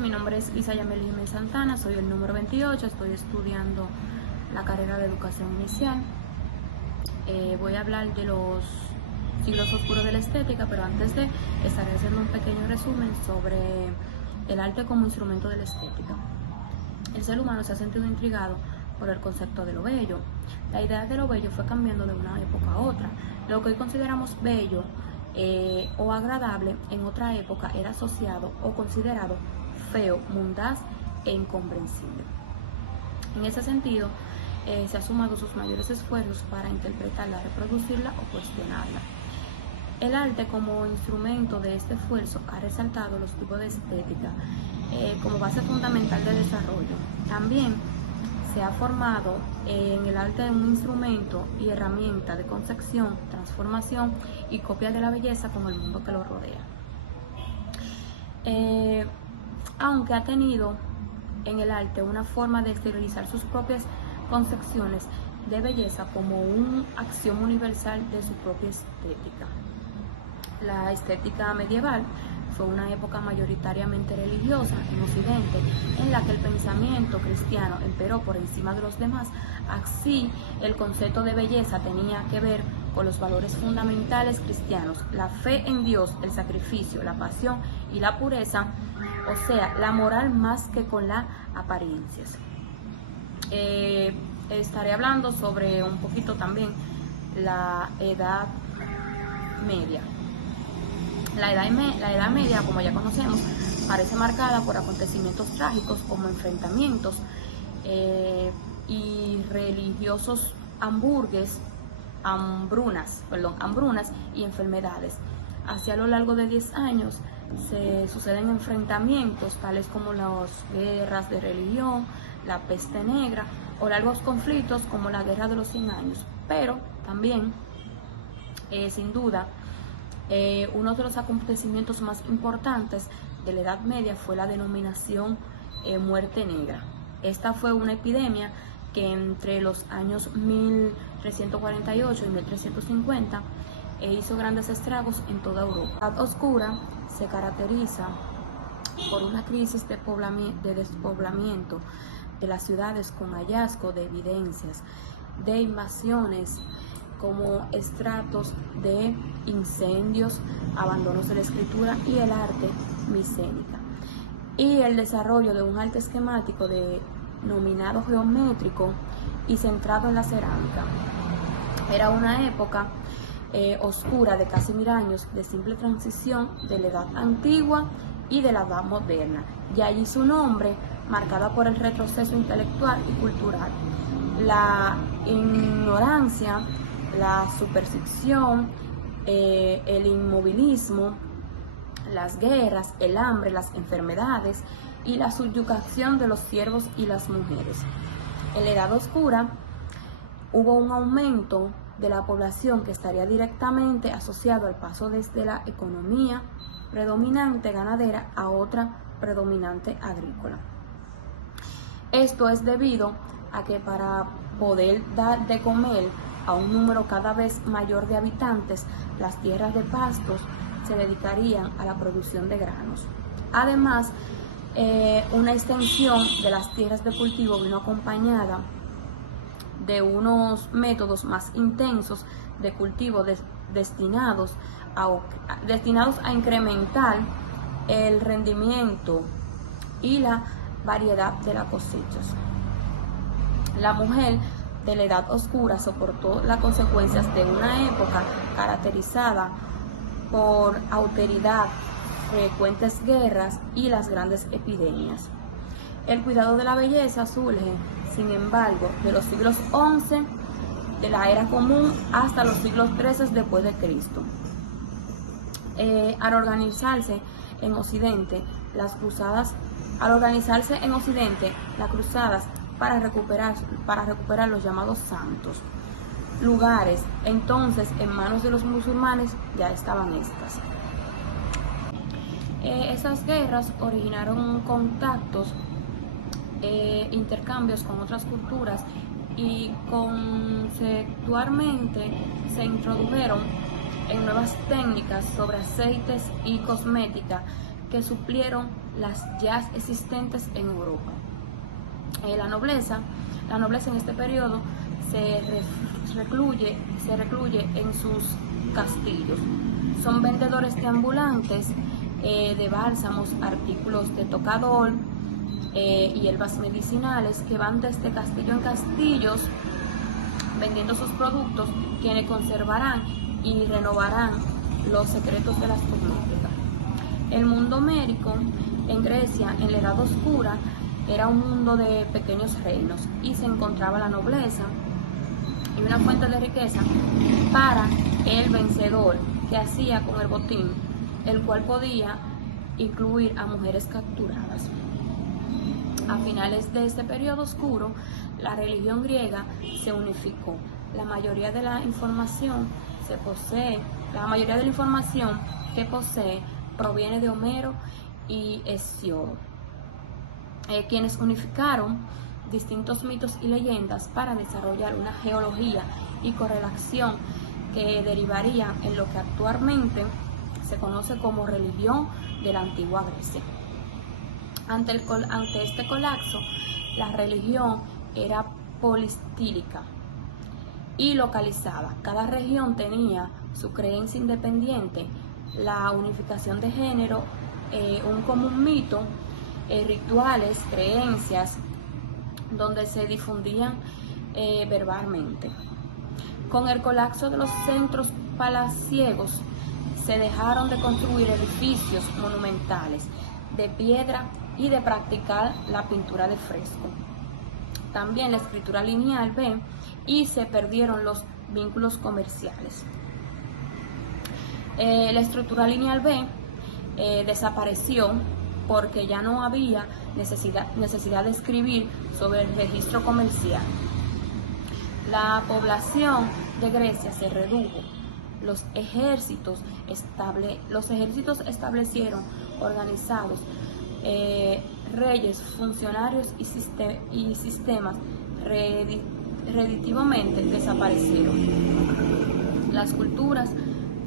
mi nombre es Isa Yamel Jiménez Santana, soy el número 28, estoy estudiando la carrera de educación inicial. Voy a hablar de los siglos oscuros de la estética, pero antes de estaré haciendo un pequeño resumen sobre el arte como instrumento de la estética. El ser humano se ha sentido intrigado por el concepto de lo bello. La idea de lo bello fue cambiando de una época a otra. Lo que hoy consideramos bello o agradable en otra época era asociado o considerado feo, mundaz e incomprensible. En ese sentido, se han sumado sus mayores esfuerzos para interpretarla, reproducirla o cuestionarla. El arte como instrumento de este esfuerzo ha resaltado los tipos de estética como base fundamental de desarrollo. También se ha formado en el arte un instrumento y herramienta de concepción, transformación y copia de la belleza con el mundo que lo rodea. Aunque ha tenido en el arte una forma de exteriorizar sus propias concepciones de belleza como una acción universal de su propia estética. La estética medieval fue una época mayoritariamente religiosa en Occidente, en la que el pensamiento cristiano imperó por encima de los demás. Así, el concepto de belleza tenía que ver con los valores fundamentales cristianos, la fe en Dios, el sacrificio, la pasión y la pureza, o sea, la moral más que con las apariencias. Estaré hablando sobre un poquito también la Edad Media. La edad Media, como ya conocemos, parece marcada por acontecimientos trágicos como enfrentamientos y religiosos hambrunas y enfermedades. Hacia lo largo de 10 años se suceden enfrentamientos tales como las guerras de religión, la peste negra o largos conflictos como la guerra de los 100 años. Pero también, sin duda, uno de los acontecimientos más importantes de la Edad Media fue la denominación muerte negra. Esta fue una epidemia que entre los años 1348 y 1350 hizo grandes estragos en toda Europa. La Edad Oscura se caracteriza por una crisis de despoblamiento de las ciudades con hallazgo de evidencias de invasiones como estratos de incendios, abandonos de la escritura y el arte micénica, y el desarrollo de un arte esquemático denominado geométrico y centrado en la cerámica. Era una época oscura de casi 1000 años de simple transición de la edad antigua y de la edad moderna, y allí su nombre marcada por el retroceso intelectual y cultural, la ignorancia, la superstición, el inmovilismo, las guerras, el hambre, las enfermedades y la subyugación de los siervos y las mujeres. En la Edad Oscura hubo un aumento de la población que estaría directamente asociado al paso desde la economía predominante ganadera a otra predominante agrícola. Esto es debido a que para poder dar de comer a un número cada vez mayor de habitantes, las tierras de pastos se dedicarían a la producción de granos. Además, una extensión de las tierras de cultivo vino acompañada de unos métodos más intensos de cultivo destinados a incrementar el rendimiento y la variedad de las cosechas. La mujer de la Edad Oscura soportó las consecuencias de una época caracterizada por austeridad, frecuentes guerras y las grandes epidemias. El cuidado de la belleza surge, sin embargo, de los siglos XI de la era común hasta los siglos XIII después de Cristo. Al organizarse en Occidente las cruzadas para recuperar los llamados santos lugares, entonces en manos de los musulmanes ya estaban estas. Esas guerras originaron contactos, intercambios con otras culturas y conceptualmente se introdujeron en nuevas técnicas sobre aceites y cosmética que suplieron las ya existentes en Europa. La nobleza en este periodo se recluye en sus castillos. Son vendedores de ambulantes de bálsamos, artículos de tocador, hierbas medicinales, que van desde castillo en castillos vendiendo sus productos, quienes conservarán y renovarán los secretos de la cosmética. El mundo homérico en Grecia, en la Edad Oscura, era un mundo de pequeños reinos y se encontraba la nobleza y una fuente de riqueza para el vencedor, que hacía con el botín, el cual podía incluir a mujeres capturadas. A finales de este periodo oscuro, la religión griega se unificó. La mayoría de la información que posee proviene de Homero y Hesíodo, quienes unificaron distintos mitos y leyendas para desarrollar una geología y correlación que derivaría en lo que actualmente se conoce como religión de la antigua Grecia. Ante este colapso, la religión era polistílica y localizada. Cada región tenía su creencia independiente, la unificación de género, un común mito, rituales, creencias, donde se difundían verbalmente. Con el colapso de los centros palaciegos, se dejaron de construir edificios monumentales de piedra y de practicar la pintura de fresco. También la escritura lineal B, y se perdieron los vínculos comerciales. La estructura lineal B desapareció porque ya no había necesidad de escribir sobre el registro comercial. La población de Grecia se redujo. Los ejércitos establecieron organizados reyes, funcionarios y sistemas redactivamente desaparecieron. Las culturas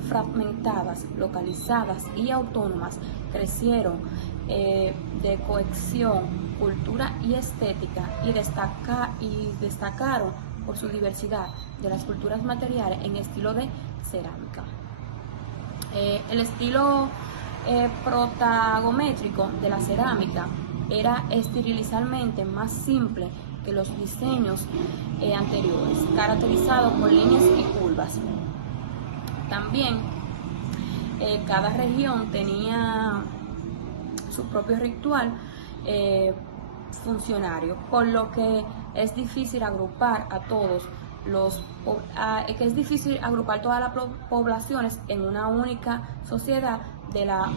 fragmentadas, localizadas y autónomas crecieron de cohesión, cultura y estética, y destacaron por su diversidad de las culturas materiales en estilo de cerámica. El estilo protagométrico de la cerámica era esterilizalmente más simple que los diseños anteriores, caracterizado por líneas y curvas. También cada región tenía su propio ritual funcionario, por lo que es difícil agrupar todas las poblaciones en una única sociedad de la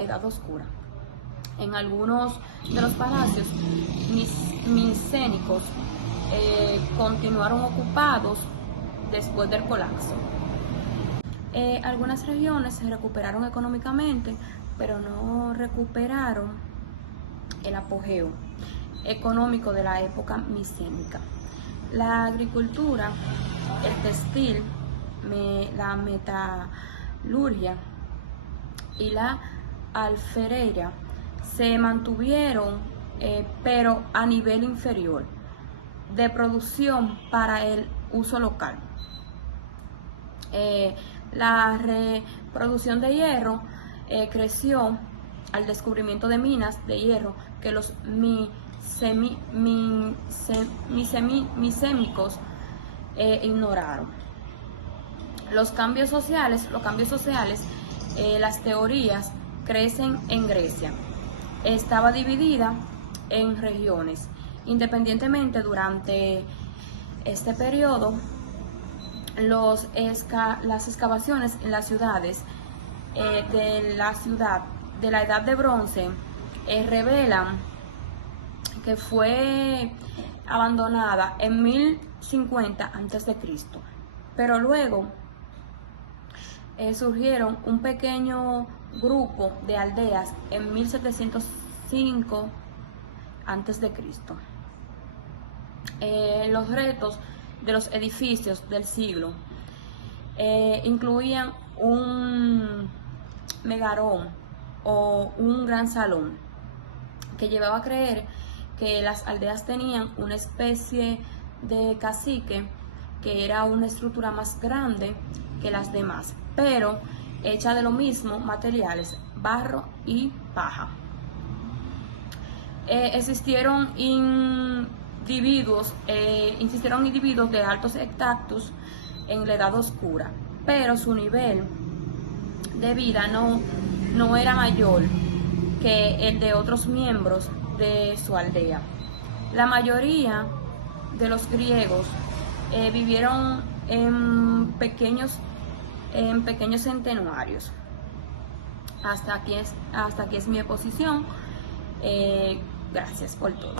Edad Oscura. En algunos de los palacios micénicos continuaron ocupados después del colapso. Algunas regiones se recuperaron económicamente, pero no recuperaron el apogeo económico de la época micénica. La agricultura, el textil, la metalurgia y la alfarería se mantuvieron, pero a nivel inferior, de producción para el uso local. La reproducción de hierro creció al descubrimiento de minas de hierro que los micénicos ignoraron. Los cambios sociales, las teorías crecen en Grecia. Estaba dividida en regiones. Independientemente, durante este periodo, las excavaciones en las ciudades de la Edad de Bronce revelan que fue abandonada en 1050 a.C., pero luego surgieron un pequeño grupo de aldeas en 1705 a.C. Los retos de los edificios del siglo incluían un megarón o un gran salón, que llevaba a creer que las aldeas tenían una especie de cacique que era una estructura más grande que las demás, pero hecha de lo mismo materiales, barro y paja. Insistieron individuos de altos estatus en la edad oscura, pero su nivel de vida no era mayor que el de otros miembros de su aldea. La mayoría de los griegos vivieron en pequeños centenarios. Hasta aquí es mi exposición. Gracias por todo.